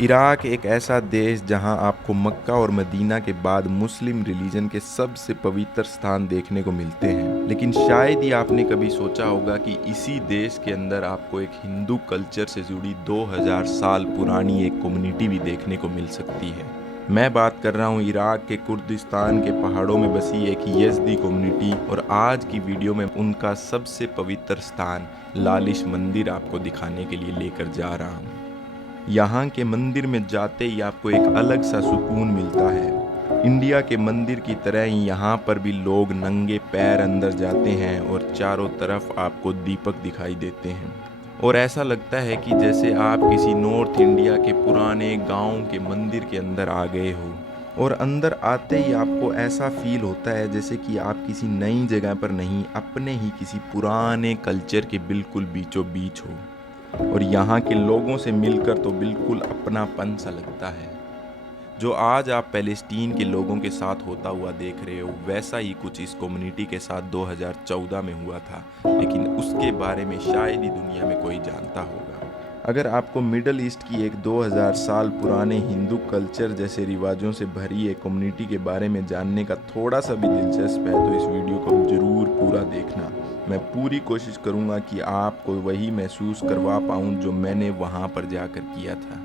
Iraq एक ऐसा देश जहां आपको मक्का और मदीना के बाद मुस्लिम रिलीजन के सबसे पवित्र स्थान देखने को मिलते हैं। लेकिन शायद ही आपने कभी सोचा होगा कि इसी देश के अंदर आपको एक हिंदू कल्चर से जुड़ी 2000 साल पुरानी एक कम्युनिटी भी देखने को मिल सकती है। मैं बात कर रहा हूँ इराक के कुर्दिस्तान के पहाड़ों में बसी एक यज़दी कम्युनिटी, और आज की वीडियो में उनका सबसे पवित्र स्थान लालिश मंदिर आपको दिखाने के लिए लेकर जा रहा हूँ। यहाँ के मंदिर में जाते ही आपको एक अलग सा सुकून मिलता है। इंडिया के मंदिर की तरह ही यहाँ पर भी लोग नंगे पैर अंदर जाते हैं और चारों तरफ आपको दीपक दिखाई देते हैं, और ऐसा लगता है कि जैसे आप किसी नॉर्थ इंडिया के पुराने गांव के मंदिर के अंदर आ गए हो। और अंदर आते ही आपको ऐसा फील होता है जैसे कि आप किसी नई जगह पर नहीं, अपने ही किसी पुराने कल्चर के बिल्कुल बीचों बीच हो। और यहाँ के लोगों से मिलकर तो बिल्कुल अपनापन सा लगता है। जो आज आप पैलेस्टीन के लोगों के साथ होता हुआ देख रहे हो, वैसा ही कुछ इस कम्युनिटी के साथ 2014 में हुआ था, लेकिन उसके बारे में शायद ही दुनिया में कोई जानता होगा। अगर आपको मिडल ईस्ट की एक 2000 साल पुराने हिंदू कल्चर जैसे रिवाजों से भरी एक कम्युनिटी के बारे में जानने का थोड़ा सा भी दिलचस्प है तो इस वीडियो को ज़रूर पूरा देखना। मैं पूरी कोशिश करूँगा कि आपको वही महसूस करवा पाऊँ जो मैंने वहाँ पर जाकर किया था।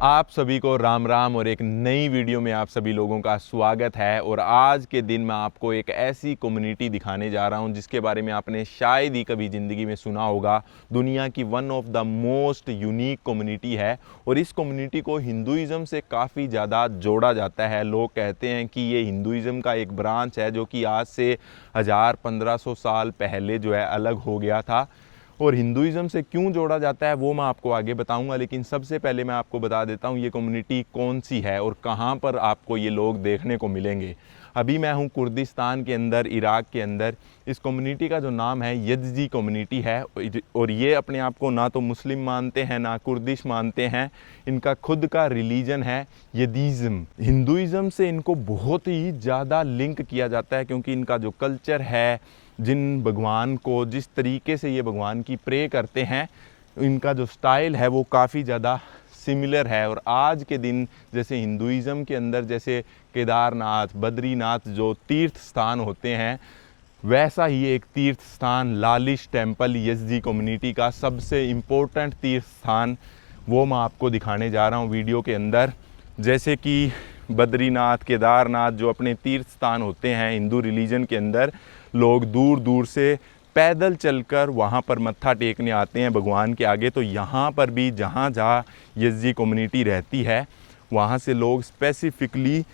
आप सभी को राम राम और एक नई वीडियो में आप सभी लोगों का स्वागत है। और आज के दिन मैं आपको एक ऐसी कम्युनिटी दिखाने जा रहा हूं जिसके बारे में आपने शायद ही कभी ज़िंदगी में सुना होगा। दुनिया की one of the most unique community है और इस कम्युनिटी को हिंदुइज़्म से काफ़ी ज़्यादा जोड़ा जाता है। लोग कहते हैं कि ये हिंदुइज़्म का एक ब्रांच है जो कि आज से 1000-1500 साल पहले जो है अलग हो गया था। और हिंदुइज़्म से क्यों जोड़ा जाता है वो मैं आपको आगे बताऊंगा, लेकिन सबसे पहले मैं आपको बता देता हूँ ये कम्युनिटी कौन सी है और कहाँ पर आपको ये लोग देखने को मिलेंगे। अभी मैं हूँ कुर्दिस्तान के अंदर, इराक के अंदर। इस कम्युनिटी का जो नाम है यज़दी कम्युनिटी है, और ये अपने आप को ना तो मुस्लिम मानते हैं ना कुर्दिश मानते हैं। इनका खुद का रिलीजन है यज़ीज़्म। हिंदुइज़्म से इनको बहुत ही ज़्यादा लिंक किया जाता है क्योंकि इनका जो कल्चर है, जिन भगवान को जिस तरीके से ये भगवान की प्रे करते हैं, इनका जो स्टाइल है वो काफ़ी ज़्यादा सिमिलर है। और आज के दिन जैसे हिंदुइज़्म के अंदर जैसे केदारनाथ, बद्रीनाथ जो तीर्थ स्थान होते हैं, वैसा ही एक तीर्थ स्थान लालिश टेम्पल यज़दी कम्युनिटी का सबसे इम्पोर्टेंट तीर्थ स्थान वो मैं आपको दिखाने जा रहा हूँ वीडियो के अंदर। जैसे कि बद्रीनाथ, केदारनाथ जो अपने तीर्थ स्थान होते हैं हिंदू रिलीजन के अंदर, लोग दूर दूर से पैदल चलकर वहाँ पर मत्था टेकने आते हैं भगवान के आगे। तो यहाँ पर भी जहाँ जहाँ यज़दी कम्युनिटी रहती है वहाँ से लोग स्पेसिफ़िकली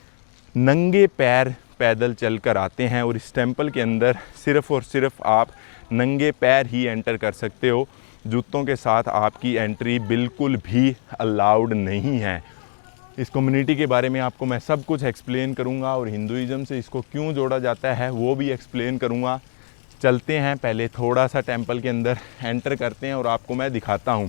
नंगे पैर पैदल चलकर आते हैं। और इस टेंपल के अंदर सिर्फ़ और सिर्फ आप नंगे पैर ही एंटर कर सकते हो। जूतों के साथ आपकी एंट्री बिल्कुल भी अलाउड नहीं है। इस कम्युनिटी के बारे में आपको मैं सब कुछ एक्सप्लेन करूंगा और हिंदुइज़्म से इसको क्यों जोड़ा जाता है वो भी एक्सप्लेन करूंगा। चलते हैं, पहले थोड़ा सा टेंपल के अंदर एंटर करते हैं और आपको मैं दिखाता हूं।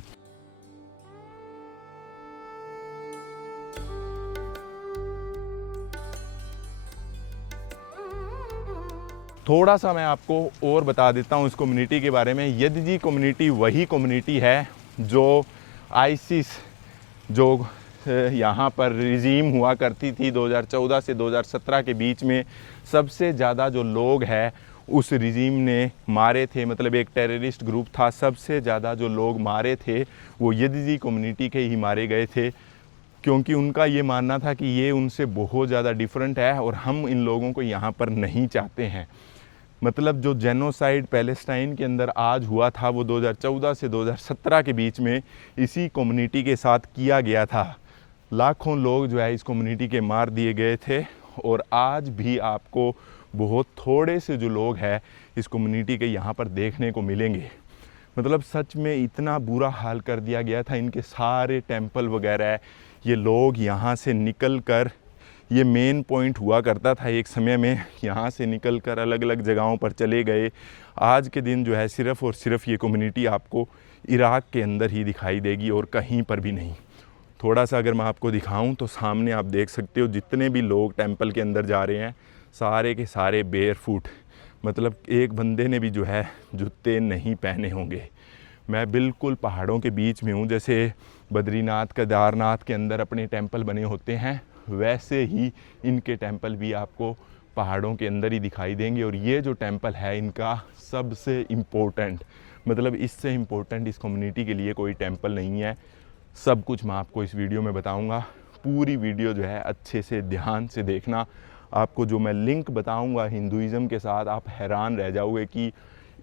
थोड़ा सा मैं आपको और बता देता हूं इस कम्युनिटी के बारे में। यज़दी कम्युनिटी वही कम्युनिटी है जो आईसिस जो यहाँ पर रिजीम हुआ करती थी 2014 से 2017 के बीच में, सबसे ज़्यादा जो लोग हैं उस रिजीम ने मारे थे। मतलब एक टेररिस्ट ग्रुप था, सबसे ज़्यादा जो लोग मारे थे वो यज़दी कम्युनिटी के ही मारे गए थे, क्योंकि उनका ये मानना था कि ये उनसे बहुत ज़्यादा डिफरेंट है और हम इन लोगों को यहाँ पर नहीं चाहते हैं। मतलब जो जेनोसाइड पैलेस्टाइन के अंदर आज हुआ था वो 2014 से 2017 के बीच में इसी कम्युनिटी के साथ किया गया था। लाखों लोग जो है इस कम्युनिटी के मार दिए गए थे। और आज भी आपको बहुत थोड़े से जो लोग हैं इस कम्युनिटी के यहाँ पर देखने को मिलेंगे। मतलब सच में इतना बुरा हाल कर दिया गया था इनके सारे टेंपल वगैरह। ये लोग यहाँ से निकल कर, ये मेन पॉइंट हुआ करता था एक समय में, यहाँ से निकल कर अलग अलग जगहों पर चले गए। आज के दिन जो है सिर्फ़ और सिर्फ ये कम्युनिटी आपको इराक के अंदर ही दिखाई देगी और कहीं पर भी नहीं। थोड़ा सा अगर मैं आपको दिखाऊं तो सामने आप देख सकते हो जितने भी लोग टेंपल के अंदर जा रहे हैं सारे के सारे बेयर फुट, मतलब एक बंदे ने भी जो है जूते नहीं पहने होंगे। मैं बिल्कुल पहाड़ों के बीच में हूँ। जैसे बद्रीनाथ केदारनाथ के अंदर अपने टेंपल बने होते हैं, वैसे ही इनके टेंपल भी आपको पहाड़ों के अंदर ही दिखाई देंगे। और ये जो टेंपल है इनका सबसे इम्पोर्टेंट, मतलब इससे इम्पोर्टेंट इस कम्युनिटी के लिए कोई टेंपल नहीं है। सब कुछ मैं आपको इस वीडियो में बताऊंगा। पूरी वीडियो जो है अच्छे से ध्यान से देखना। आपको जो मैं लिंक बताऊंगा हिंदुज़म के साथ, आप हैरान रह जाओगे कि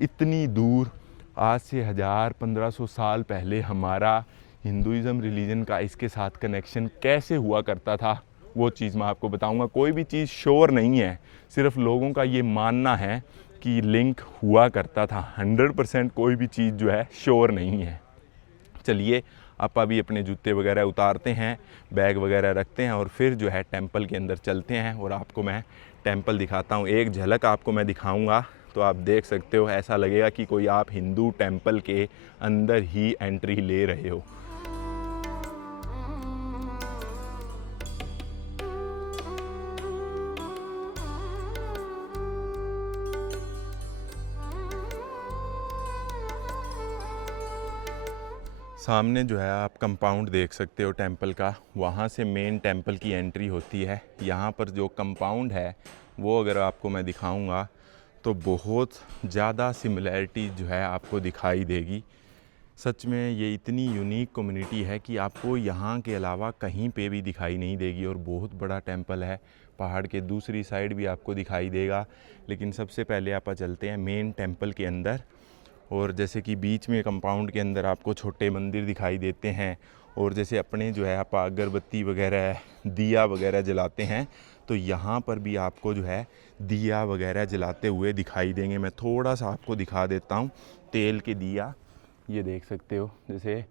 इतनी दूर आज से 1000-1500 साल पहले हमारा हिंदुज़म रिलीजन का इसके साथ कनेक्शन कैसे हुआ करता था, वो चीज़ मैं आपको बताऊंगा। कोई भी चीज़ श्योर नहीं है, सिर्फ लोगों का ये मानना है कि लिंक हुआ करता था। 100% कोई भी चीज़ जो है श्योर नहीं है। चलिए आप अभी अपने जूते वगैरह उतारते हैं, बैग वगैरह रखते हैं और फिर जो है टेंपल के अंदर चलते हैं और आपको मैं टेंपल दिखाता हूँ। एक झलक आपको मैं दिखाऊंगा तो आप देख सकते हो, ऐसा लगेगा कि कोई आप हिंदू टेंपल के अंदर ही एंट्री ले रहे हो। सामने जो है आप कंपाउंड देख सकते हो टेंपल का, वहाँ से मेन टेंपल की एंट्री होती है। यहाँ पर जो कंपाउंड है वो अगर आपको मैं दिखाऊंगा तो बहुत ज़्यादा सिमिलैरिटी जो है आपको दिखाई देगी। सच में ये इतनी यूनिक कम्युनिटी है कि आपको यहाँ के अलावा कहीं पे भी दिखाई नहीं देगी। और बहुत बड़ा टेंपल है, पहाड़ के दूसरी साइड भी आपको दिखाई देगा। लेकिन सबसे पहले आप चलते हैं मेन टेंपल के अंदर। और जैसे कि बीच में कंपाउंड के अंदर आपको छोटे मंदिर दिखाई देते हैं, और जैसे अपने जो है आप अगरबत्ती वगैरह दिया वगैरह जलाते हैं तो यहाँ पर भी आपको जो है दिया वगैरह जलाते हुए दिखाई देंगे। मैं थोड़ा सा आपको दिखा देता हूँ तेल के दिया, ये देख सकते हो। जैसे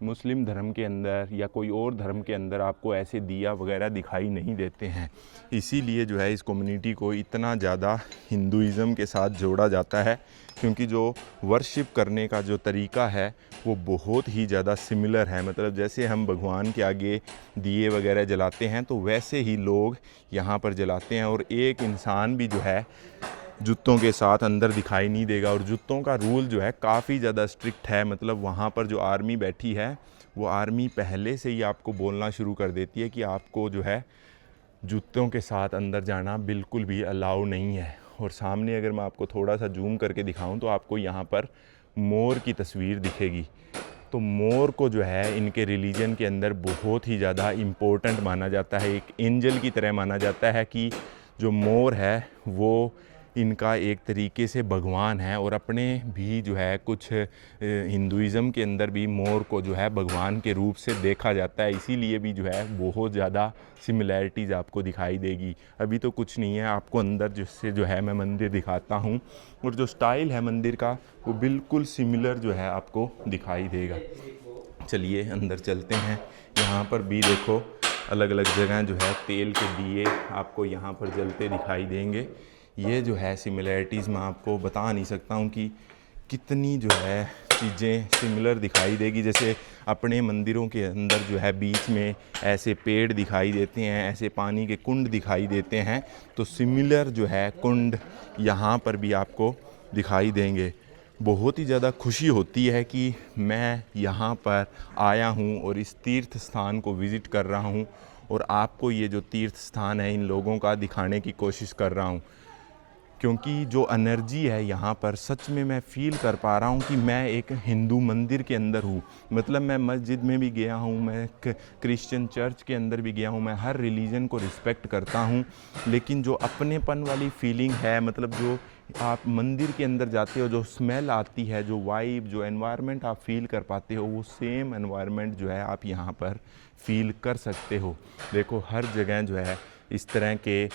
मुस्लिम धर्म के अंदर या कोई और धर्म के अंदर आपको ऐसे दिया वगैरह दिखाई नहीं देते हैं। इसीलिए जो है इस कम्युनिटी को इतना ज़्यादा हिंदुज़म के साथ जोड़ा जाता है, क्योंकि जो वर्शिप करने का जो तरीका है वो बहुत ही ज़्यादा सिमिलर है। मतलब जैसे हम भगवान के आगे दिए वगैरह जलाते हैं तो वैसे ही लोग यहाँ पर जलाते हैं। और एक इंसान भी जो है जूतों के साथ अंदर दिखाई नहीं देगा। और जूतों का रूल जो है काफ़ी ज़्यादा स्ट्रिक्ट है। मतलब वहाँ पर जो आर्मी बैठी है वो आर्मी पहले से ही आपको बोलना शुरू कर देती है कि आपको जो है जूतों के साथ अंदर जाना बिल्कुल भी अलाउ नहीं है। और सामने अगर मैं आपको थोड़ा सा जूम करके दिखाऊं तो आपको यहाँ पर मोर की तस्वीर दिखेगी। तो मोर को जो है इनके रिलीजन के अंदर बहुत ही ज़्यादा इम्पोर्टेंट माना जाता है, एक एंजल की तरह माना जाता है कि जो मोर है वो इनका एक तरीके से भगवान है। और अपने भी जो है कुछ हिंदुज़म के अंदर भी मोर को जो है भगवान के रूप से देखा जाता है। इसीलिए भी जो है बहुत ज़्यादा सिमिलैरिटीज़ आपको दिखाई देगी। अभी तो कुछ नहीं है, आपको अंदर जिससे जो है मैं मंदिर दिखाता हूँ, और जो स्टाइल है मंदिर का वो बिल्कुल सिमिलर जो है आपको दिखाई देगा। चलिए अंदर चलते हैं। यहाँ पर भी देखो अलग अलग जगह जो है तेल के दिए आपको यहाँ पर जलते दिखाई देंगे। ये जो है सिमिलैरिटीज़ मैं आपको बता नहीं सकता हूँ कि कितनी जो है चीज़ें सिमिलर दिखाई देगी। जैसे अपने मंदिरों के अंदर जो है बीच में ऐसे पेड़ दिखाई देते हैं, ऐसे पानी के कुंड दिखाई देते हैं, तो सिमिलर जो है कुंड यहाँ पर भी आपको दिखाई देंगे। बहुत ही ज़्यादा खुशी होती है कि मैं यहाँ पर आया हूँ और इस तीर्थ स्थान को विज़िट कर रहा हूँ, और आपको ये जो तीर्थ स्थान है इन लोगों का दिखाने की कोशिश कर रहा हूँ। क्योंकि जो एनर्जी है यहाँ पर सच में मैं फ़ील कर पा रहा हूँ कि मैं एक हिंदू मंदिर के अंदर हूँ। मतलब मैं मस्जिद में भी गया हूँ, मैं क्रिश्चियन चर्च के अंदर भी गया हूँ, मैं हर रिलीजन को रिस्पेक्ट करता हूँ, लेकिन जो अपनेपन वाली फीलिंग है, मतलब जो आप मंदिर के अंदर जाते हो, जो स्मेल आती है, जो वाइब, जो एनवायरनमेंट आप फील कर पाते हो, वो सेम एनवायरनमेंट जो है आप यहाँ पर फील कर सकते हो। देखो हर जगह जो है इस तरह के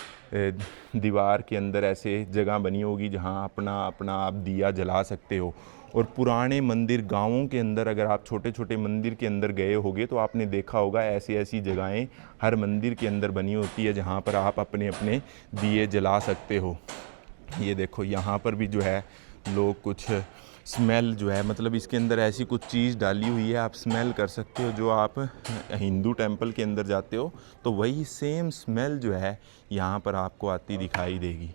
दीवार के अंदर ऐसे जगह बनी होगी जहाँ अपना अपना आप दिया जला सकते हो। और पुराने मंदिर गांवों के अंदर अगर आप छोटे छोटे मंदिर के अंदर गए होगे तो आपने देखा होगा ऐसी ऐसी जगहें हर मंदिर के अंदर बनी होती है जहाँ पर आप अपने अपने दिए जला सकते हो। ये देखो यहाँ पर भी जो है लोग कुछ स्मेल जो है, मतलब इसके अंदर ऐसी कुछ चीज़ डाली हुई है, आप स्मेल कर सकते हो। जो आप हिंदू टेंपल के अंदर जाते हो तो वही सेम स्मेल जो है यहाँ पर आपको आती दिखाई देगी।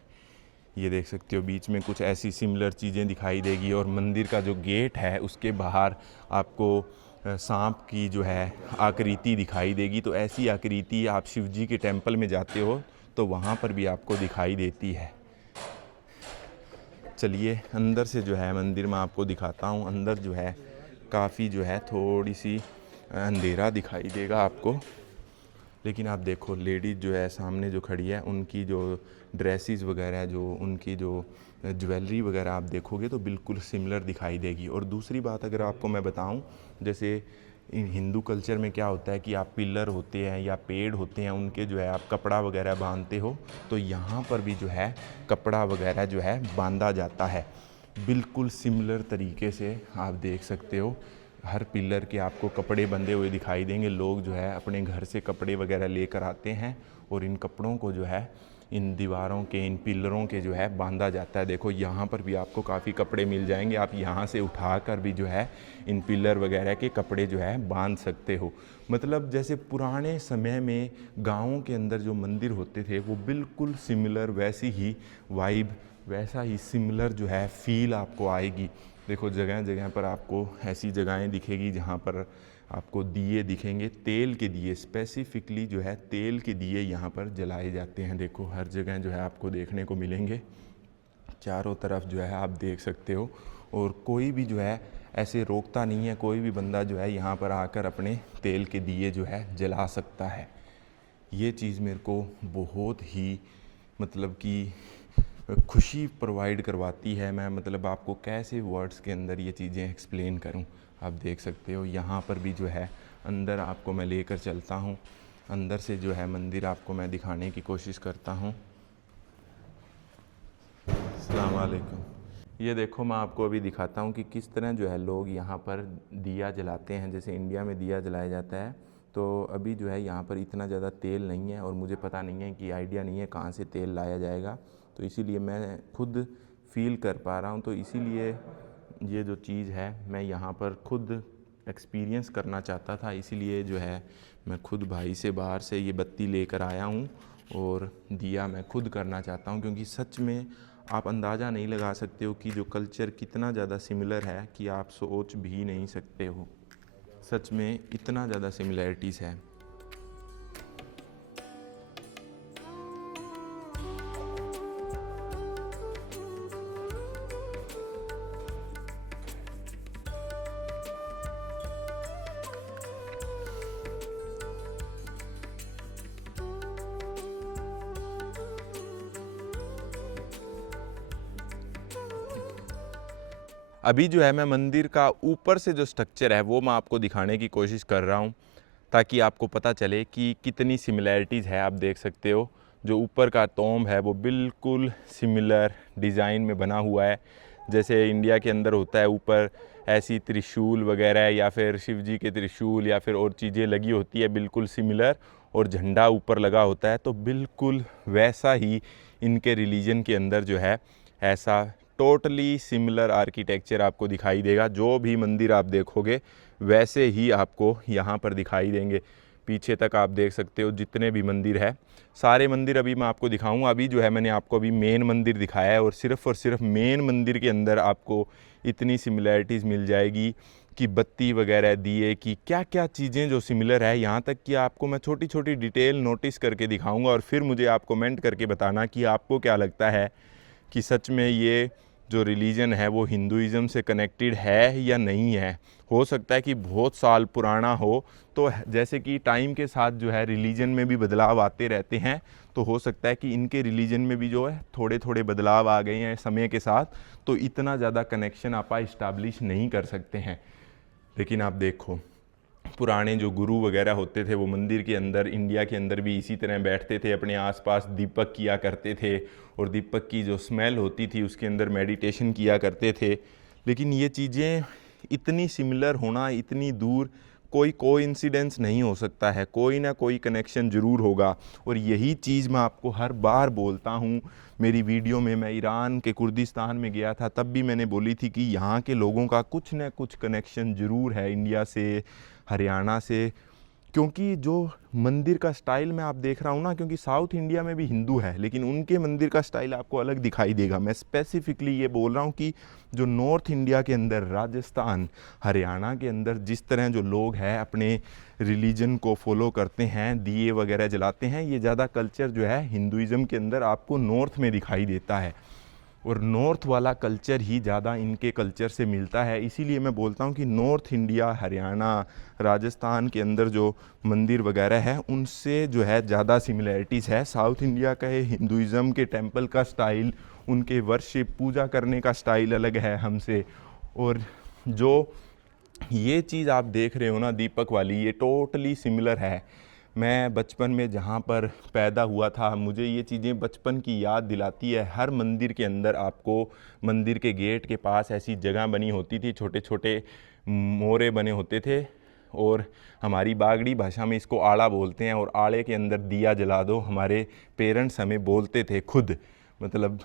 ये देख सकते हो बीच में कुछ ऐसी सिमिलर चीज़ें दिखाई देगी। और मंदिर का जो गेट है उसके बाहर आपको सांप की जो है आकृति दिखाई देगी। तो ऐसी आकृति आप शिव जी के टेंपल में जाते हो तो वहाँ पर भी आपको दिखाई देती है। चलिए अंदर से जो है मंदिर में आपको दिखाता हूँ। अंदर जो है काफ़ी जो है थोड़ी सी अंधेरा दिखाई देगा आपको, लेकिन आप देखो लेडीज़ जो है सामने जो खड़ी है उनकी जो ड्रेसेस वगैरह, जो उनकी जो ज्वेलरी वगैरह आप देखोगे तो बिल्कुल सिमिलर दिखाई देगी। और दूसरी बात अगर आपको मैं बताऊं, जैसे हिंदू कल्चर में क्या होता है कि आप पिलर होते हैं या पेड़ होते हैं उनके जो है आप कपड़ा वगैरह बांधते हो, तो यहाँ पर भी जो है कपड़ा वगैरह जो है बांधा जाता है। बिल्कुल सिमिलर तरीके से आप देख सकते हो हर पिलर के आपको कपड़े बंधे हुए दिखाई देंगे। लोग जो है अपने घर से कपड़े वगैरह लेकर आते हैं और इन कपड़ों को जो है इन दीवारों के, इन पिलरों के जो है बांधा जाता है। देखो यहाँ पर भी आपको काफ़ी कपड़े मिल जाएंगे, आप यहाँ से उठाकर भी जो है इन पिलर वगैरह के कपड़े जो है बांध सकते हो। मतलब जैसे पुराने समय में गाँवों के अंदर जो मंदिर होते थे वो बिल्कुल सिमिलर वैसी ही वाइब, वैसा ही सिमिलर जो है फील आपको आएगी। देखो जगह जगह पर आपको ऐसी जगहें दिखेगी जहाँ पर आपको दिए दिखेंगे, तेल के दिए, स्पेसिफिकली जो है तेल के दिए यहाँ पर जलाए जाते हैं। देखो हर जगह जो है आपको देखने को मिलेंगे, चारों तरफ जो है आप देख सकते हो। और कोई भी जो है ऐसे रोकता नहीं है, कोई भी बंदा जो है यहाँ पर आकर अपने तेल के दिए जो है जला सकता है। ये चीज़ मेरे को बहुत ही मतलब कि खुशी प्रोवाइड करवाती है। मैं मतलब आपको कैसे वर्ड्स के अंदर ये चीज़ें एक्सप्लेन करूं। आप देख सकते हो यहाँ पर भी जो है अंदर आपको मैं लेकर चलता हूँ। अंदर से जो है मंदिर आपको मैं दिखाने की कोशिश करता हूँ। अस्सलाम वालेकुम। ये देखो मैं आपको अभी दिखाता हूँ कि किस तरह जो है लोग यहाँ पर दिया जलाते हैं। जैसे इंडिया में दिया जलाया जाता है, तो अभी जो है यहाँ पर इतना ज़्यादा तेल नहीं है और मुझे पता नहीं है कि आइडिया नहीं है कहाँ से तेल लाया जाएगा, तो इसीलिए मैं खुद फील कर पा रहा हूँ। तो इसीलिए ये जो चीज़ है मैं यहाँ पर खुद एक्सपीरियंस करना चाहता था, इसीलिए जो है मैं खुद भाई से बाहर से ये बत्ती लेकर आया हूँ और दिया मैं खुद करना चाहता हूँ। क्योंकि सच में आप अंदाज़ा नहीं लगा सकते हो कि जो कल्चर कितना ज़्यादा सिमिलर है कि आप सोच भी नहीं सकते हो। सच में इतना ज़्यादा सिमिलैरिटीज़ है। अभी जो है मैं मंदिर का ऊपर से जो स्ट्रक्चर है वो मैं आपको दिखाने की कोशिश कर रहा हूँ, ताकि आपको पता चले कि कितनी सिमिलैरिटीज़ है। आप देख सकते हो जो ऊपर का टॉम्ब है वो बिल्कुल सिमिलर डिज़ाइन में बना हुआ है। जैसे इंडिया के अंदर होता है ऊपर ऐसी त्रिशूल वगैरह या फिर शिव जी के त्रिशूल या फिर और चीज़ें लगी होती है बिल्कुल सिमिलर, और झंडा ऊपर लगा होता है, तो बिल्कुल वैसा ही इनके रिलीजन के अंदर जो है ऐसा टोटली सिमिलर आर्किटेक्चर आपको दिखाई देगा। जो भी मंदिर आप देखोगे वैसे ही आपको यहाँ पर दिखाई देंगे। पीछे तक आप देख सकते हो जितने भी मंदिर है, सारे मंदिर अभी मैं आपको दिखाऊंगा। अभी जो है मैंने आपको अभी मेन मंदिर दिखाया है और सिर्फ मेन मंदिर के अंदर आपको इतनी सिमिलैरिटीज़ मिल जाएगी कि बत्ती वगैरह दिए कि क्या क्या चीज़ें जो सिमिलर है, यहाँ तक कि आपको मैं छोटी छोटी डिटेल नोटिस करके दिखाऊंगा और फिर मुझे आप कमेंट करके बताना कि आपको क्या लगता है कि सच में ये जो रिलीजन है वो हिंदुइज़्म से कनेक्टेड है या नहीं है। हो सकता है कि बहुत साल पुराना हो, तो जैसे कि टाइम के साथ जो है रिलीजन में भी बदलाव आते रहते हैं, तो हो सकता है कि इनके रिलीजन में भी जो है थोड़े थोड़े बदलाव आ गए हैं समय के साथ, तो इतना ज़्यादा कनेक्शन आप इस्टाब्लिश नहीं कर सकते हैं। लेकिन आप देखो पुराने जो गुरु वगैरह होते थे वो मंदिर के अंदर, इंडिया के अंदर भी इसी तरह बैठते थे, अपने आसपास दीपक किया करते थे और दीपक की जो स्मेल होती थी उसके अंदर मेडिटेशन किया करते थे। लेकिन ये चीज़ें इतनी सिमिलर होना, इतनी दूर, कोई कोइंसिडेंस नहीं हो सकता है, कोई ना कोई कनेक्शन ज़रूर होगा। और यही चीज़ मैं आपको हर बार बोलता हूँ मेरी वीडियो में। मैं ईरान के कुर्दिस्तान में गया था तब भी मैंने बोली थी कि यहाँ के लोगों का कुछ ना कुछ कनेक्शन ज़रूर है इंडिया से, हरियाणा से, क्योंकि जो मंदिर का स्टाइल मैं आप देख रहा हूँ ना, क्योंकि साउथ इंडिया में भी हिंदू है लेकिन उनके मंदिर का स्टाइल आपको अलग दिखाई देगा। मैं स्पेसिफिकली ये बोल रहा हूँ कि जो नॉर्थ इंडिया के अंदर, राजस्थान, हरियाणा के अंदर जिस तरह जो लोग हैं अपने रिलीजन को फॉलो करते हैं, दिए वगैरह जलाते हैं, ये ज़्यादा कल्चर जो है हिंदुज़म के अंदर आपको नॉर्थ में दिखाई देता है और नॉर्थ वाला कल्चर ही ज़्यादा इनके कल्चर से मिलता है। इसीलिए मैं बोलता हूँ कि नॉर्थ इंडिया, हरियाणा, राजस्थान के अंदर जो मंदिर वगैरह है उनसे जो है ज़्यादा सिमिलैरिटीज़ है। साउथ इंडिया का है हिंदुज़म के टेंपल का स्टाइल, उनके वर्शिप, पूजा करने का स्टाइल अलग है हमसे। और जो ये चीज़ आप देख रहे हो ना दीपक वाली, ये टोटली सिमिलर है। मैं बचपन में जहाँ पर पैदा हुआ था, मुझे ये चीज़ें बचपन की याद दिलाती है। हर मंदिर के अंदर आपको मंदिर के गेट के पास ऐसी जगह बनी होती थी, छोटे छोटे मोरे बने होते थे और हमारी बागड़ी भाषा में इसको आड़ा बोलते हैं, और आड़े के अंदर दिया जला दो, हमारे पेरेंट्स हमें बोलते थे खुद। मतलब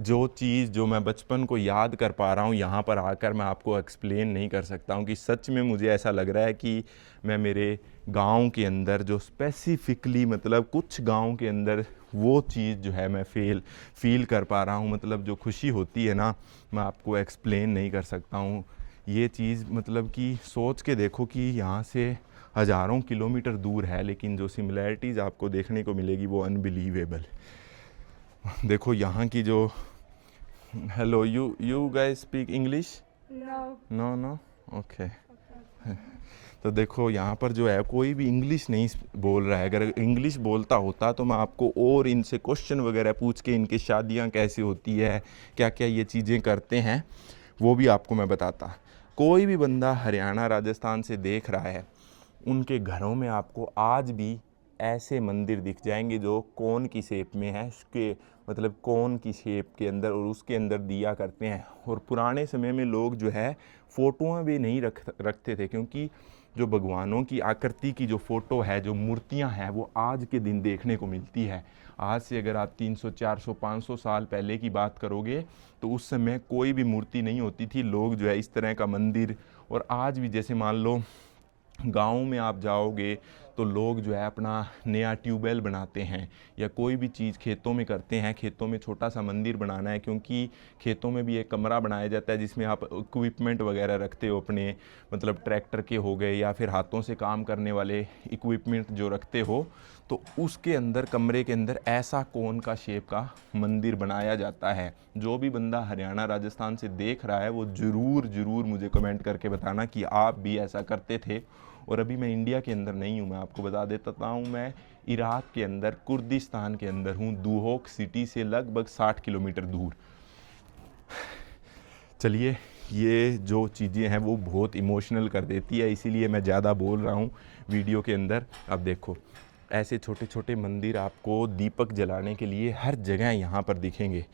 जो चीज़ जो मैं बचपन को याद कर पा रहा हूँ यहाँ पर आकर, मैं आपको एक्सप्लेन नहीं कर सकता हूँ कि सच में मुझे ऐसा लग रहा है कि मैं मेरे गांव के अंदर, जो स्पेसिफिकली मतलब कुछ गांव के अंदर वो चीज़ जो है मैं फील कर पा रहा हूँ। मतलब जो खुशी होती है ना, मैं आपको एक्सप्लेन नहीं कर सकता हूँ। ये चीज़ मतलब कि सोच के देखो कि यहाँ से हज़ारों किलोमीटर दूर है, लेकिन जो सिमिलैरिटीज़ आपको देखने को मिलेगी वो अनबिलीवेबल। देखो यहाँ की जो, hello, you guys speak English? No no, okay. तो देखो यहाँ पर जो है कोई भी इंग्लिश नहीं बोल रहा है। अगर इंग्लिश बोलता होता तो मैं आपको और इनसे क्वेश्चन वगैरह पूछ के इनकी शादियाँ कैसे होती है, क्या क्या ये चीज़ें करते हैं, वो भी आपको मैं बताता। कोई भी बंदा हरियाणा राजस्थान से देख रहा है, उनके घरों में आपको आज भी ऐसे मंदिर दिख जाएंगे जो कोन की शेप में है, उसके मतलब कोन की शेप के अंदर, और उसके अंदर दिया करते हैं। और पुराने समय में लोग जो है फ़ोटोआँ भी नहीं रखते थे, क्योंकि जो भगवानों की आकृति की जो फ़ोटो है, जो मूर्तियां हैं, वो आज के दिन देखने को मिलती है। आज से अगर आप 300, 400, 500 साल पहले की बात करोगे तो उस समय कोई भी मूर्ति नहीं होती थी। लोग जो है इस तरह का मंदिर, और आज भी जैसे मान लो गाँव में आप जाओगे तो लोग जो है अपना नया ट्यूबवेल बनाते हैं, या कोई भी चीज़ खेतों में करते हैं। खेतों में छोटा सा मंदिर बनाना है, क्योंकि खेतों में भी एक कमरा बनाया जाता है जिसमें आप इक्विपमेंट वगैरह रखते हो अपने, मतलब ट्रैक्टर के हो गए या फिर हाथों से काम करने वाले इक्विपमेंट जो रखते हो, तो उसके अंदर, कमरे के अंदर ऐसा कोन का शेप का मंदिर बनाया जाता है। जो भी बंदा हरियाणा राजस्थान से देख रहा है वो ज़रूर मुझे कमेंट करके बताना कि आप भी ऐसा करते थे। और अभी मैं इंडिया के अंदर नहीं हूँ, मैं आपको बता देता हूँ, मैं इराक के अंदर, कुर्दिस्तान के अंदर हूँ, दुहोक सिटी से लगभग 60 किलोमीटर दूर। चलिए, ये जो चीज़ें हैं वो बहुत इमोशनल कर देती है, इसीलिए मैं ज़्यादा बोल रहा हूँ वीडियो के अंदर। अब देखो ऐसे छोटे छोटे मंदिर आपको दीपक जलाने के लिए हर जगह यहाँ पर दिखेंगे।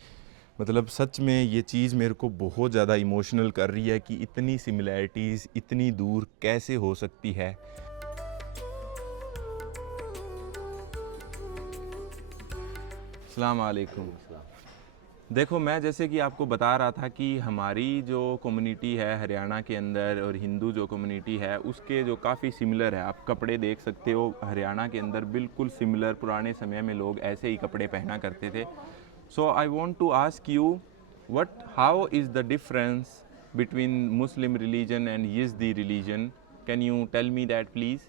मतलब सच में ये चीज़ मेरे को बहुत ज़्यादा इमोशनल कर रही है कि इतनी सिमिलैरिटीज़ इतनी दूर कैसे हो सकती है। अस्सलाम वालेकुम। देखो, मैं जैसे कि आपको बता रहा था कि हमारी जो कम्युनिटी है हरियाणा के अंदर, और हिंदू जो कम्युनिटी है उसके जो काफ़ी सिमिलर है। आप कपड़े देख सकते हो हरियाणा के अंदर बिल्कुल सिमिलर, पुराने समय में लोग ऐसे ही कपड़े पहना करते थे। So I want to ask you, how is the difference between Muslim religion and Yazidi religion? Can you tell me that, please?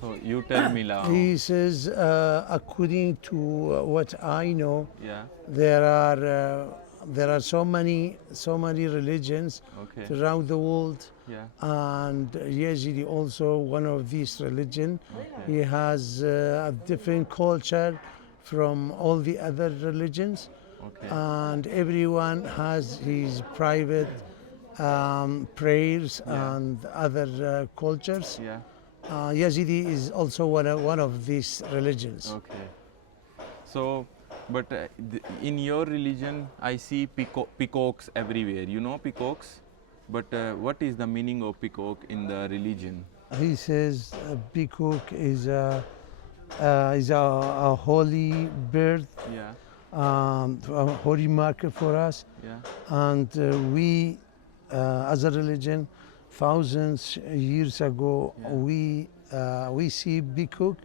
So you tell me now. He says, according to what I know, Yeah. there are so many religions Okay. throughout the world, Yeah. and Yazidi also one of these religion. He has a different culture from all the other religions, Okay. and everyone has his private prayers Yeah. and other cultures. Yeah. Yazidi is also one of these religions. Okay. So, but in your religion, I see peacocks everywhere. You know peacocks, but what is the meaning of peacock in the religion? He says peacock is a holy bird, Yeah. a holy marker for us, Yeah. and we other religion, thousands years ago, we see peacock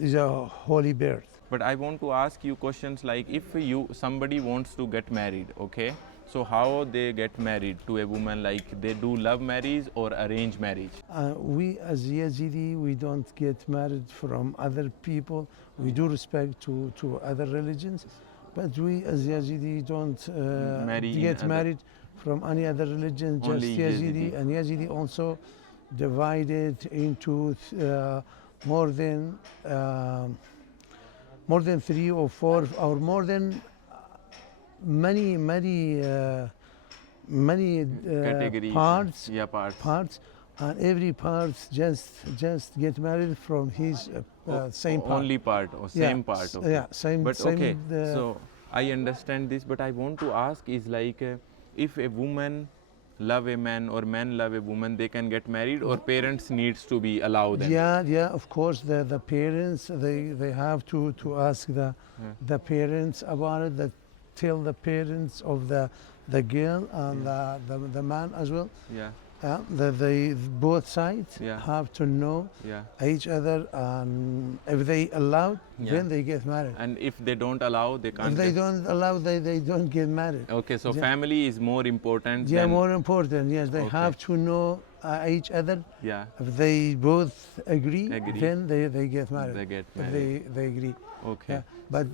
is a holy bird. But I want to ask you questions like if somebody wants to get married, okay? So how they get married to a woman, like they do love marriage or arrange marriage? We as Yazidi, we don't get married from other people. We do respect to other religions, but we as Yazidi don't get married from any other religion, just Only Yazidi. Yazidi. And Yazidi also divided into more than 3 or 4 or more than many Categories. parts, Yeah, parts. and every part just get married from his same part. Only part or Yeah, same part. Okay. yeah, same. But same, okay, so I understand this, but I want to ask is like if a woman love a man or man love a woman, they can get married or parents needs to be allowed them? yeah, of course the parents they have to ask the parents about it. That tell the parents of the girl and the man as well. Yeah, That they both sides Yeah. have to know yeah. each other, and if they allow, Yeah. then they get married. And if they don't allow, they can't. If they get- don't allow, they don't get married. Okay, so Yeah. family is more important. Yeah, than, more important. Yes, they Okay. have to know each other. Yeah, If they both agree, Agree. then they get married. they get If married. they agree. Okay. Yeah. But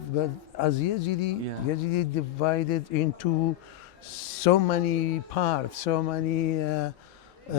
as Yazidi, Yeah. Yazidi divided into so many parts, so many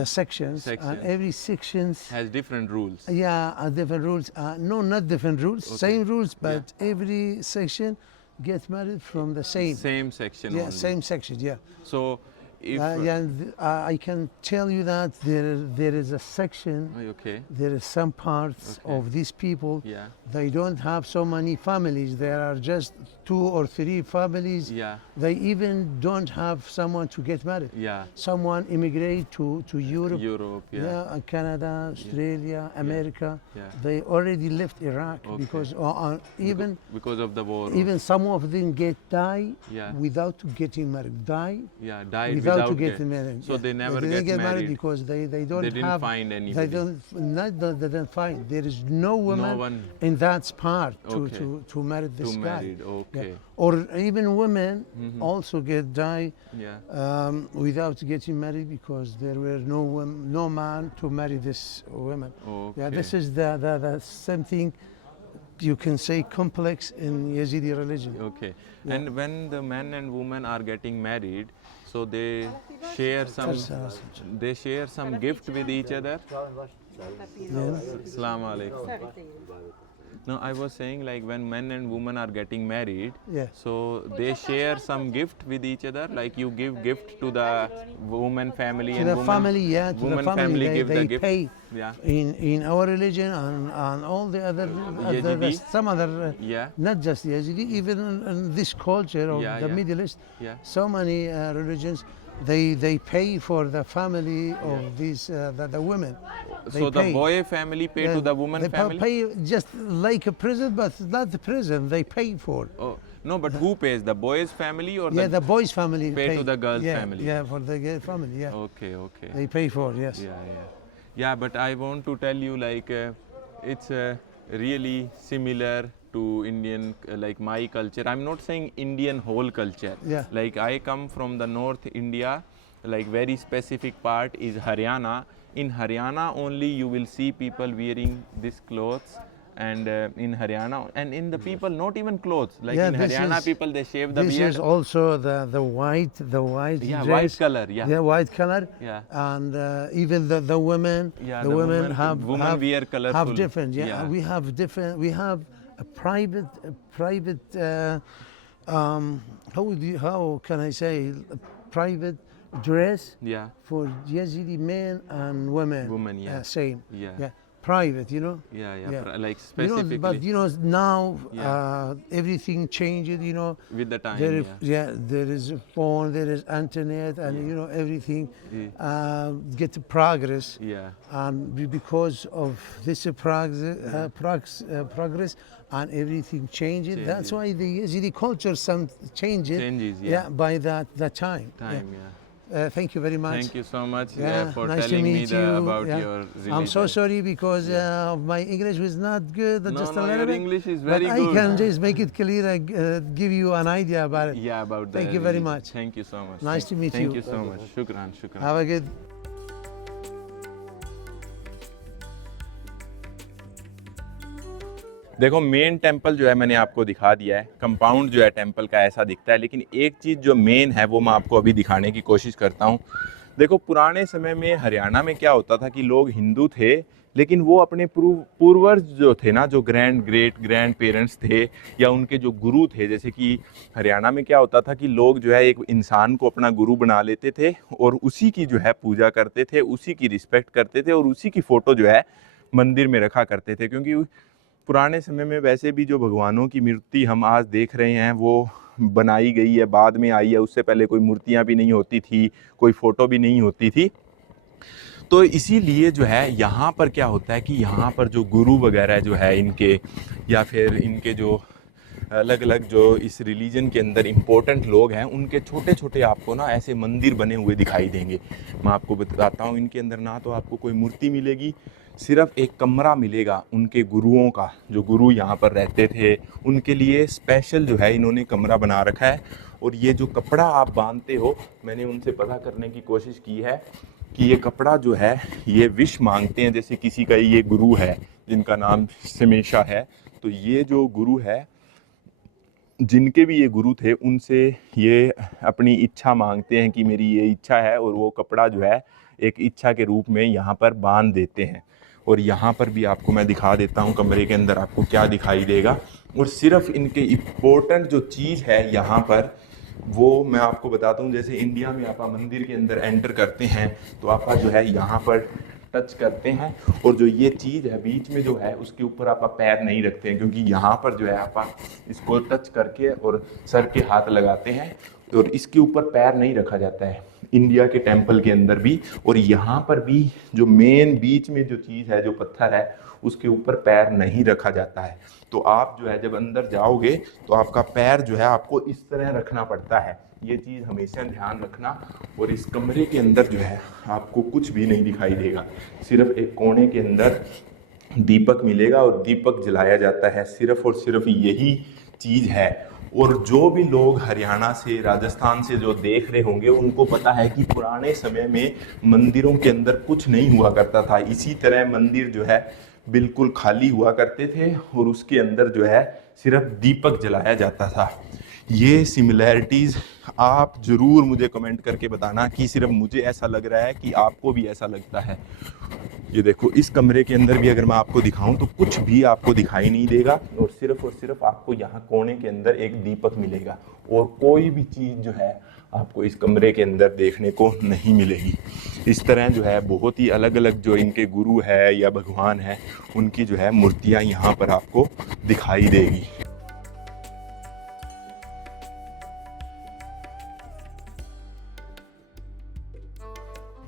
sections, and Sections. every sections Has different rules. different rules. No, not different rules, Okay. same rules, but every section get married from the same. Same section Yeah, only. same section. Yeah. So if I can tell you that there is a section. okay, There is some parts Okay. of these people. yeah, They don't have so many families. There are just 2 or 3 families. yeah, They even don't have someone to get married. yeah. Someone immigrate to Europe, Europe, yeah, and Canada, Australia, America. yeah. They already left Iraq Okay. because even because of the war. even some of them die Yeah. without getting married. Die Yeah, died without to get- get married. So they never didn't get married married. because they don't They didn't have find they anybody. they didn't find. There is no woman one in that part Okay. to marry this Too guy. married. Okay. Yeah. Or even women Mhm. also get die Yeah. without getting married because there were no man to marry this woman. Okay. Yeah, this is the something you can say complex in Yazidi religion. Okay. Yeah. And when the man and woman are getting married, so they share some gift with each other. Yeah. Assalamu alaikum. No, I was saying like when men and women are getting married, Yeah. so they share some gift with each other. Like you give gift to the woman family To and the woman, family, yeah, to the woman family, give the they gift. pay Yeah. in our religion and all the other Yazidi? some other Yeah. not just Yazidi, even in this culture of Yeah, the yeah. Middle East, Yeah. so many religions, they pay for the family of these the women. They So the pay. boy family pay to the woman they family. pay just like a prison, but not the prison. They pay for. Oh no, but who pays? The boy's family or Yeah, the boys' family pay to the girl's yeah, family? Yeah, for the girl family. Yeah, Okay, okay. they pay for. Yes. Yeah, but I want to tell you like it's really similar to Indian like my culture. I'm not saying Indian whole culture. Yeah. Like I come from the North India, like very specific part is Haryana. In Haryana only you will see people wearing these clothes and in Haryana and in the people not even clothes like Yeah, in this Haryana is- people they shave the This beard. is also the white Yeah, dress. white color. Yeah. white color. Yeah. And even the women, Yeah, the the women women- have women have, wear colorful. have different. Yeah, Yeah. we have different. We have a private. How can I say a private dress Yeah. for Yazidi men and women. Women, yeah. Same. Yeah. Yeah. Private, you know. Yeah, Yeah. like You know, specifically but you know now Yeah. everything changed. You know. with the time. There is, yeah. there is a phone, there is internet, and you know everything Yeah. get progress. Yeah. And because of this progress and everything changes, that's Changes. why the Yazidi culture some changes. Changes, yeah. by that time. Time, yeah. Thank you very much. Thank you so much for nice to telling me meet you. about Yeah. your religion. I'm so sorry because my English was not good, No, just no, a little your bit. English is But very I good. can just make it clear and give you an idea about it. Yeah, about the Thank you very religion. much. Thank you so much. Nice to meet Thank you. you so much. Shukran, shukran. Have a good. देखो main temple जो है मैंने आपको दिखा दिया है, compound जो है टेंपल का ऐसा दिखता है, लेकिन एक चीज़ जो मेन है वो मैं आपको अभी दिखाने की कोशिश करता हूँ। देखो पुराने समय में हरियाणा में क्या होता था कि लोग हिंदू थे, लेकिन वो अपने पूर्वज जो थे ना, जो ग्रैंड पेरेंट्स थे या उनके जो गुरु थे, जैसे कि हरियाणा में क्या होता था कि लोग जो है एक इंसान को अपना गुरु बना लेते थे और उसी की जो है पूजा करते थे, उसी की रिस्पेक्ट करते थे और उसी की फ़ोटो जो है मंदिर में रखा करते थे। क्योंकि पुराने समय में वैसे भी जो भगवानों की मूर्ति हम आज देख रहे हैं वो बनाई गई है, बाद में आई है, उससे पहले कोई मूर्तियाँ भी नहीं होती थी, कोई फ़ोटो भी नहीं होती थी। तो इसीलिए जो है यहाँ पर क्या होता है कि यहाँ पर जो गुरु वगैरह जो है इनके, या फिर इनके जो अलग अलग जो इस रिलीजन के अंदर इम्पोर्टेंट लोग हैं, उनके छोटे छोटे आपको ना ऐसे मंदिर बने हुए दिखाई देंगे। मैं आपको बताता हूँ, इनके अंदर ना तो आपको कोई मूर्ति मिलेगी, सिर्फ एक कमरा मिलेगा उनके गुरुओं का। जो गुरु यहाँ पर रहते थे उनके लिए स्पेशल जो है इन्होंने कमरा बना रखा है। और ये जो कपड़ा आप बांधते हो, मैंने उनसे पता करने की कोशिश की है कि ये कपड़ा जो है ये विश मांगते हैं। जैसे किसी का ये गुरु है जिनका नाम समेशा है, तो ये जो गुरु है, जिनके भी ये गुरु थे, उनसे ये अपनी इच्छा मांगते हैं कि मेरी ये इच्छा है, और वो कपड़ा जो है एक इच्छा के रूप में यहाँ पर बांध देते हैं। और यहाँ पर भी आपको मैं दिखा देता हूँ कमरे के अंदर आपको क्या दिखाई देगा। और सिर्फ इनके इम्पोर्टेंट जो चीज़ है यहाँ पर वो मैं आपको बताता हूँ। जैसे इंडिया में आप मंदिर के अंदर एंटर करते हैं तो आप जो है यहाँ पर टच करते हैं, और जो ये चीज़ है बीच में जो है उसके ऊपर आप पैर नहीं रखते हैं, क्योंकि यहाँ पर जो है आप इसको टच करके और सर के हाथ लगाते हैं, और इसके ऊपर पैर नहीं रखा जाता है इंडिया के टेंपल के अंदर भी। और यहाँ पर भी जो मेन बीच में जो चीज़ है, जो पत्थर है, उसके ऊपर पैर नहीं रखा जाता है। तो आप जो है जब अंदर जाओगे तो आपका पैर जो है आपको इस तरह रखना पड़ता है। ये चीज़ हमेशा ध्यान रखना। और इस कमरे के अंदर जो है आपको कुछ भी नहीं दिखाई देगा, सिर्फ एक कोने के अंदर दीपक मिलेगा और दीपक जलाया जाता है, सिर्फ और सिर्फ यही चीज़ है। और जो भी लोग हरियाणा से, राजस्थान से जो देख रहे होंगे, उनको पता है कि पुराने समय में मंदिरों के अंदर कुछ नहीं हुआ करता था। इसी तरह मंदिर जो है बिल्कुल खाली हुआ करते थे और उसके अंदर जो है सिर्फ दीपक जलाया जाता था। ये सिमिलैरिटीज़ आप ज़रूर मुझे कमेंट करके बताना कि सिर्फ मुझे ऐसा लग रहा है कि आपको भी ऐसा लगता है। ये देखो, इस कमरे के अंदर भी अगर मैं आपको दिखाऊं तो कुछ भी आपको दिखाई नहीं देगा, और सिर्फ आपको यहाँ कोने के अंदर एक दीपक मिलेगा, और कोई भी चीज़ जो है आपको इस कमरे के अंदर देखने को नहीं मिलेगी। इस तरह जो है बहुत ही अलग अलग जो इनके गुरु है या भगवान है, उनकी जो है मूर्तियाँ यहाँ पर आपको दिखाई देगी।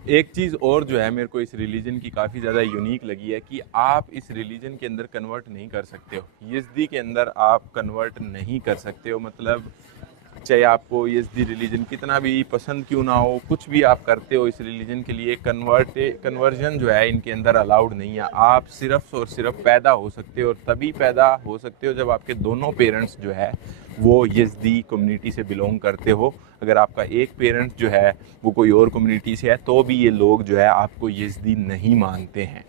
एक चीज़ और जो है मेरे को इस रिलीजन की काफ़ी ज़्यादा यूनिक लगी है कि आप इस रिलीजन के अंदर कन्वर्ट नहीं कर सकते हो। यज़दी के अंदर आप कन्वर्ट नहीं कर सकते हो, मतलब चाहे आपको यज़दी रिलीजन कितना भी पसंद क्यों ना हो, कुछ भी आप करते हो इस रिलीजन के लिए, कन्वर्जन जो है इनके अंदर अलाउड नहीं है। आप सिर्फ और सिर्फ पैदा हो सकते हो, और तभी पैदा हो सकते हो जब आपके दोनों पेरेंट्स जो है वो यज़दी कम्युनिटी से बिलोंग करते हो। अगर आपका एक पेरेंट्स जो है वो कोई और कम्युनिटी से है तो भी ये लोग जो है आपको यज़दी नहीं मानते हैं।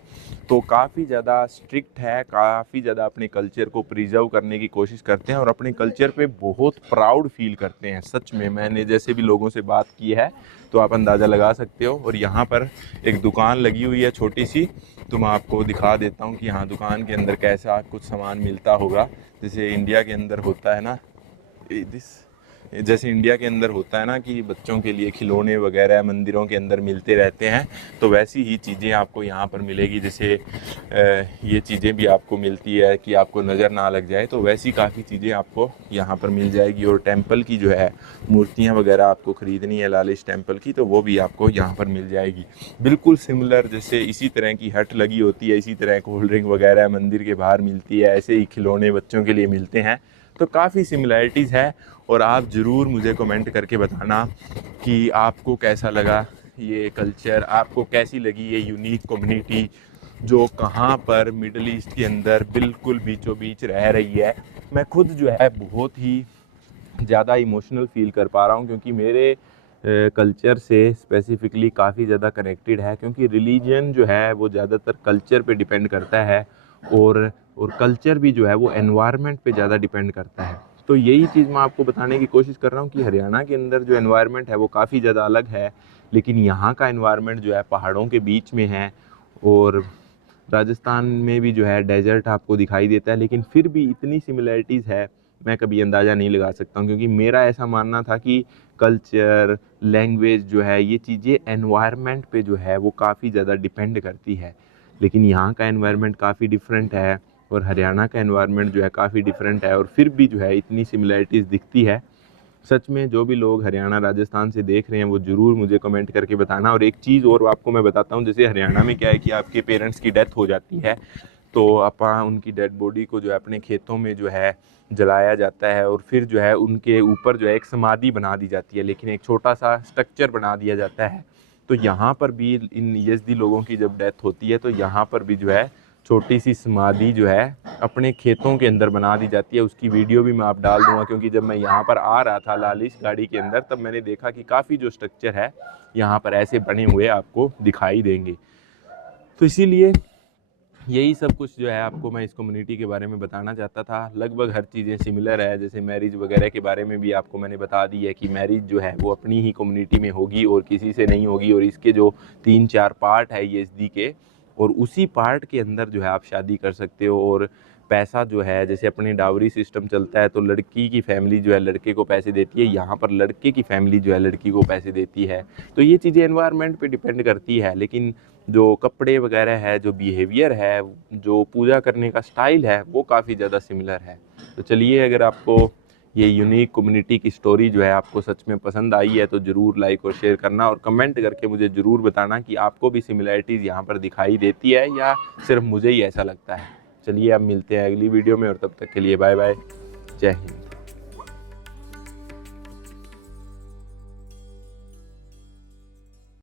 तो काफ़ी ज़्यादा स्ट्रिक्ट है, काफ़ी ज़्यादा अपने कल्चर को प्रिजर्व करने की कोशिश करते हैं और अपने कल्चर पे बहुत प्राउड फील करते हैं। सच में मैंने जैसे भी लोगों से बात की है तो आप अंदाज़ा लगा सकते हो। और यहाँ पर एक दुकान लगी हुई है छोटी सी, तो मैं आपको दिखा देता हूँ कि यहाँ दुकान के अंदर कैसा कुछ सामान मिलता होगा। जैसे इंडिया के अंदर होता है ना, जैसे इंडिया के अंदर होता है ना कि बच्चों के लिए खिलौने वगैरह मंदिरों के अंदर मिलते रहते हैं, तो वैसी ही चीज़ें आपको यहाँ पर मिलेगी। जैसे ये चीज़ें भी आपको मिलती है कि आपको नज़र ना लग जाए, तो वैसी काफ़ी चीज़ें आपको यहाँ पर मिल जाएगी। और टेंपल की जो है मूर्तियाँ वगैरह आपको ख़रीदनी है लालिश टेंपल की, तो वो भी आपको यहाँ पर मिल जाएगी। बिल्कुल सिमिलर जैसे इसी तरह की हट लगी होती है, इसी तरह कोल्ड ड्रिंक वगैरह मंदिर के बाहर मिलती है, ऐसे ही खिलौने बच्चों के लिए मिलते हैं। तो काफ़ी सिमिलैरिटीज़ है। और आप ज़रूर मुझे कमेंट करके बताना कि आपको कैसा लगा ये कल्चर, आपको कैसी लगी ये यूनिक कम्युनिटी जो कहाँ पर मिडल ईस्ट के अंदर बिल्कुल बीचों बीच रह रही है। मैं खुद जो है बहुत ही ज़्यादा इमोशनल फील कर पा रहा हूँ, क्योंकि मेरे कल्चर से स्पेसिफ़िकली काफ़ी ज़्यादा कनेक्टेड है, क्योंकि रिलीजन जो है वो ज़्यादातर कल्चर पे डिपेंड करता है और कल्चर भी जो है वो एनवायरनमेंट पे ज़्यादा डिपेंड करता है। तो यही चीज़ मैं आपको बताने की कोशिश कर रहा हूँ कि हरियाणा के अंदर जो एनवायरनमेंट है वो काफ़ी ज़्यादा अलग है, लेकिन यहाँ का एनवायरनमेंट जो है पहाड़ों के बीच में है और राजस्थान में भी जो है डेजर्ट आपको दिखाई देता है, लेकिन फिर भी इतनी सिमिलैरिटीज़ है मैं कभी अंदाज़ा नहीं लगा सकता हूँ, क्योंकि मेरा ऐसा मानना था कि कल्चर, लैंग्वेज जो है ये चीज़ें एनवायरनमेंट पे जो है वो काफ़ी ज़्यादा डिपेंड करती है। लेकिन यहाँ का एनवायरनमेंट काफ़ी डिफरेंट है और हरियाणा का एनवायरनमेंट जो है काफ़ी डिफरेंट है, और फिर भी जो है इतनी सिमिलैरिटीज़ दिखती है। सच में जो भी लोग हरियाणा राजस्थान से देख रहे हैं वो ज़रूर मुझे कमेंट करके बताना। और एक चीज़ और आपको मैं बताता हूँ, जैसे हरियाणा में क्या है कि आपके पेरेंट्स की डेथ हो जाती है तो अपा उनकी डेड बॉडी को जो है अपने खेतों में जो है जलाया जाता है और फिर जो है उनके ऊपर जो है एक समाधि बना दी जाती है, लेकिन एक छोटा सा स्ट्रक्चर बना दिया जाता है। तो यहाँ पर भी इन यज़दी लोगों की जब डेथ होती है तो यहाँ पर भी जो है छोटी सी समाधि जो है अपने खेतों के अंदर बना दी जाती है। उसकी वीडियो भी मैं आप डाल दूंगा, क्योंकि जब मैं यहाँ पर आ रहा था लालिश गाड़ी के अंदर तब मैंने देखा कि काफ़ी जो स्ट्रक्चर है यहाँ पर ऐसे बने हुए आपको दिखाई देंगे। तो इसीलिए यही सब कुछ जो है आपको मैं इस कम्युनिटी के बारे में बताना चाहता था। लगभग हर चीज़ें सिमिलर है, जैसे मैरिज वगैरह के बारे में भी आपको मैंने बता दी है कि मैरिज जो है वो अपनी ही कम्युनिटी में होगी और किसी से नहीं होगी, और इसके जो 3-4 पार्ट है यज़दी के, और उसी पार्ट के अंदर जो है आप शादी कर सकते हो। और पैसा जो है जैसे अपने डावरी सिस्टम चलता है तो लड़की की फैमिली जो है लड़के को पैसे देती है, यहाँ पर लड़के की फैमिली जो है लड़की को पैसे देती है। तो ये चीज़ें एनवायरनमेंट पे डिपेंड करती है, लेकिन जो कपड़े वगैरह है, जो बिहेवियर है, जो पूजा करने का स्टाइल है वो काफ़ी ज़्यादा सिमिलर है। तो चलिए, अगर आपको ये यूनिक कम्युनिटी की स्टोरी जो है आपको सच में पसंद आई है तो ज़रूर लाइक और शेयर करना और कमेंट करके मुझे ज़रूर बताना कि आपको भी सिमिलैरिटीज़ यहाँ पर दिखाई देती है या सिर्फ मुझे ही ऐसा लगता है। चलिए अब मिलते हैं अगली वीडियो में, और तब तक के लिए बाय बाय, जय हिंद।